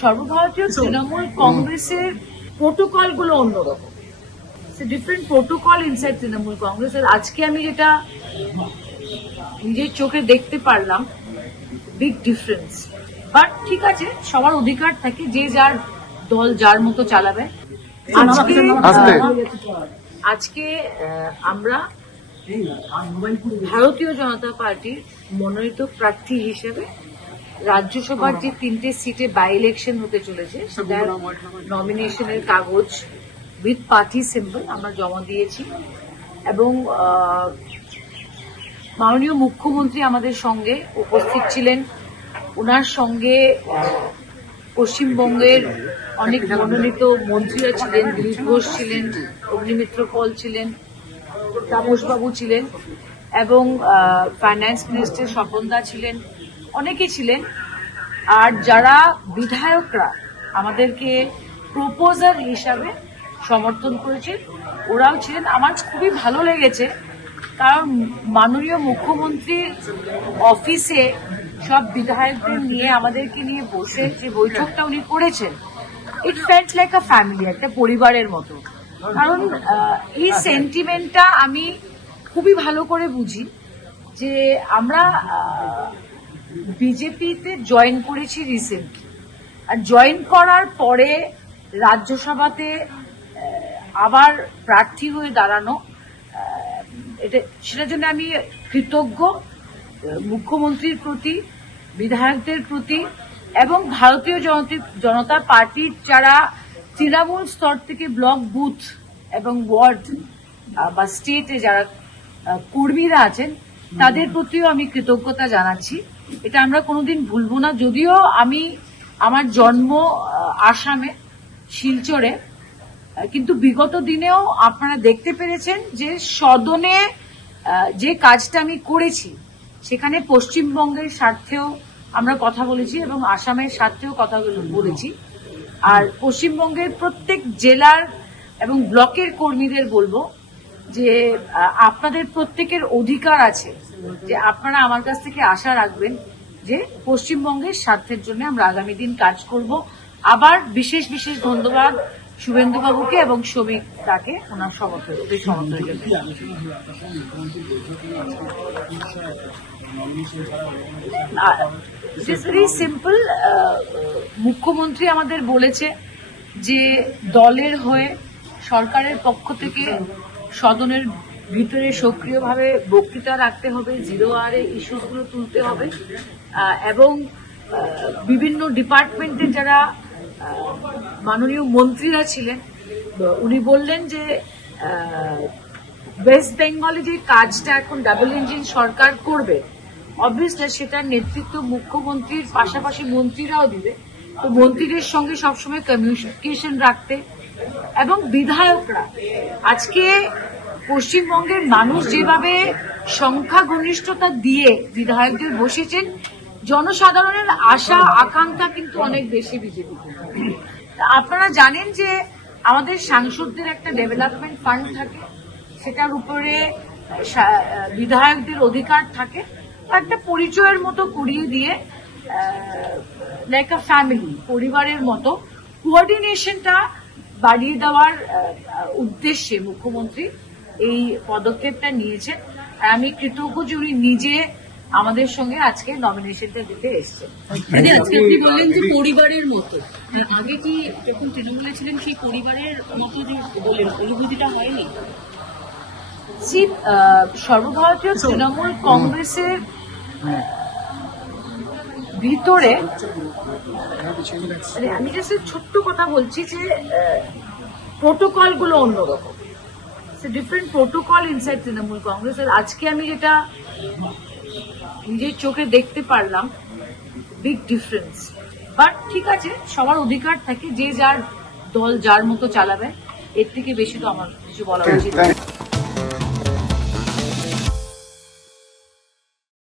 সর্বভারতীয় তৃণমূল কংগ্রেসের প্রোটোকল গুলো অন্যরকম, ডিফারেন্ট প্রোটোকল ইনসাইড তৃণমূল কংগ্রেসের। আজকে আমি যেটা নিজের চোখে দেখতে পারলাম, বিগ ডিফারেন্স। বাট ঠিক আছে, সবার অধিকার থাকে, যে যার দল যার মতো চালাবে। আজকে আমরা ভারতীয় জনতা পার্টির মনোনীত প্রার্থী হিসেবে রাজ্যসভার যে 3টে সিটে বাই ইলেকশন হতে চলেছে, সেটার নমিনেশনের কাগজ উইথ পার্টি সিম্বল আমরা জমা দিয়েছি। এবং মাননীয় মুখ্যমন্ত্রী আমাদের সঙ্গে উপস্থিত ছিলেন। ওনার সঙ্গে পশ্চিমবঙ্গের অনেক মনোনীত মন্ত্রীরা ছিলেন, দিলীপ ঘোষ ছিলেন, অগ্নিমিত্র পল ছিলেন, তাপসবাবু ছিলেন, এবং ফাইন্যান্স মিনিস্টার স্বপনদা ছিলেন, অনেকে ছিলেন। আর যারা বিধায়করা আমাদেরকে প্রপোজার হিসাবে সমর্থন করেছেন, ওরাও ছিলেন। আমার খুবই ভালো লেগেছে, কারণ মাননীয় মুখ্যমন্ত্রীর অফিসে সব বিধায়কদের নিয়ে আমাদেরকে নিয়ে বসে যে বৈঠকটা উনি করেছেন, ইট ফেল্ট লাইক আ ফ্যামিলি, একটা পরিবারের মতো। কারণ এই সেন্টিমেন্টটা আমি খুবই ভালো করে বুঝি যে আমরা বিজেপিতে জয়েন করেছি রিসেন্টলি, আর জয়েন করার পরে রাজ্যসভাতে আবার প্রার্থী হয়ে দাঁড়ানো, সেটার জন্য আমি কৃতজ্ঞ মুখ্যমন্ত্রীর প্রতি, বিধায়কদের প্রতি, এবং ভারতীয় জনতা পার্টির যারা তৃণমূল স্তর থেকে ব্লক, বুথ এবং ওয়ার্ড বা স্টেটে যারা কর্মীরা আছেন, তাদের প্রতিও আমি কৃতজ্ঞতা জানাচ্ছি। এটা আমরা কোনোদিন ভুলবো না। যদিও আমি আমার জন্ম আসামে, শিলচরে, কিন্তু বিগত দিনেও আপনারা দেখতে পেরেছেন যে সদনে যে কাজটা আমি করেছি, সেখানে পশ্চিমবঙ্গের স্বার্থেও আমরা কথা বলেছি এবং আসামের স্বার্থেও কথা বলেছি। আর পশ্চিমবঙ্গের প্রত্যেক জেলার এবং ব্লকের কর্মীদের বলবো যে আপনাদের প্রত্যেকের অধিকার আছে যে আপনারা আমার কাছ থেকে আশা রাখবেন যে পশ্চিমবঙ্গের স্বার্থের জন্য আমরা আগামী দিন কাজ করব। আবার বিশেষ বিশেষ ধন্যবাদ শুভেন্দুবাবুকে এবং শ্রমিক তাকে ওনার সমর্থনের জন্য। It is very simple. মুখ্যমন্ত্রী আমাদের বলেছে যে দলের হয়ে সরকারের পক্ষ থেকে সদনের ভিতরে সক্রিয়ভাবে বক্তৃতা রাখতে হবে, 0R ইস্যুগুলো তুলতে হবে, এবং বিভিন্ন ডিপার্টমেন্টে যারা মাননীয় মন্ত্রীরা ছিলেন, উনি বললেন যে ওয়েস্ট বেঙ্গলে যে কাজটা এখন ডাবল ইঞ্জিন সরকার করবে, অবভিয়াসলি সেটার নেতৃত্ব মুখ্যমন্ত্রীর পাশাপাশি মন্ত্রীরাও দিবে। তো মন্ত্রীদের সঙ্গে সবসময় কমিউনিকেশন রাখতে, এবং বিধায়করা আজকে পশ্চিমবঙ্গের মানুষ যেভাবে সংখ্যাগরিষ্ঠতা দিয়ে বিধায়কদের বসেছেন, জনসাধারণের আশা আকাঙ্ক্ষা কিন্তু অনেক বেশি বিজেপি। আপনারা জানেন যে আমাদের সাংসদদের একটা ডেভেলপমেন্ট ফান্ড থাকে, সেটার উপরে বিধায়কদের অধিকার থাকে। একটা পরিচয়ের মতো করিয়ে দিয়ে লাইক আ ফ্যামিলি, পরিবারের মতো কোঅর্ডিনেশনটা বাড়িয়ে দেওয়ার উদ্দেশ্যে মুখ্যমন্ত্রী এই পদক্ষেপটা নিয়েছেন। আর আমি কৃতজ্ঞ যে উনি নিজে আমাদের সঙ্গে আজকে নমিনেশনটা দিতে এসেছেন। আজকে আপনি বললেন যে পরিবারের মতো, আগে কি যখন তৃণমূলে ছিলেন সেই পরিবারের মতো যে বললেন, অনুভূতিটা হয়নি? সর্বভারতীয় তৃণমূল কংগ্রেসের ভিতরে আমি জাস্ট ছোট্ট কথা বলছি যে প্রোটোকল গুলো অন্যরকম, ডিফারেন্ট প্রোটোকল ইনসাইড তৃণমূল কংগ্রেসের। আজকে আমি যেটা নিজের চোখে দেখতে পারলাম, বিগ ডিফারেন্স। বাট ঠিক আছে, সবার অধিকার থাকে, যে যার দল যার মতো চালাবে। এর থেকে বেশি তো আমার কিছু বলা উচিত।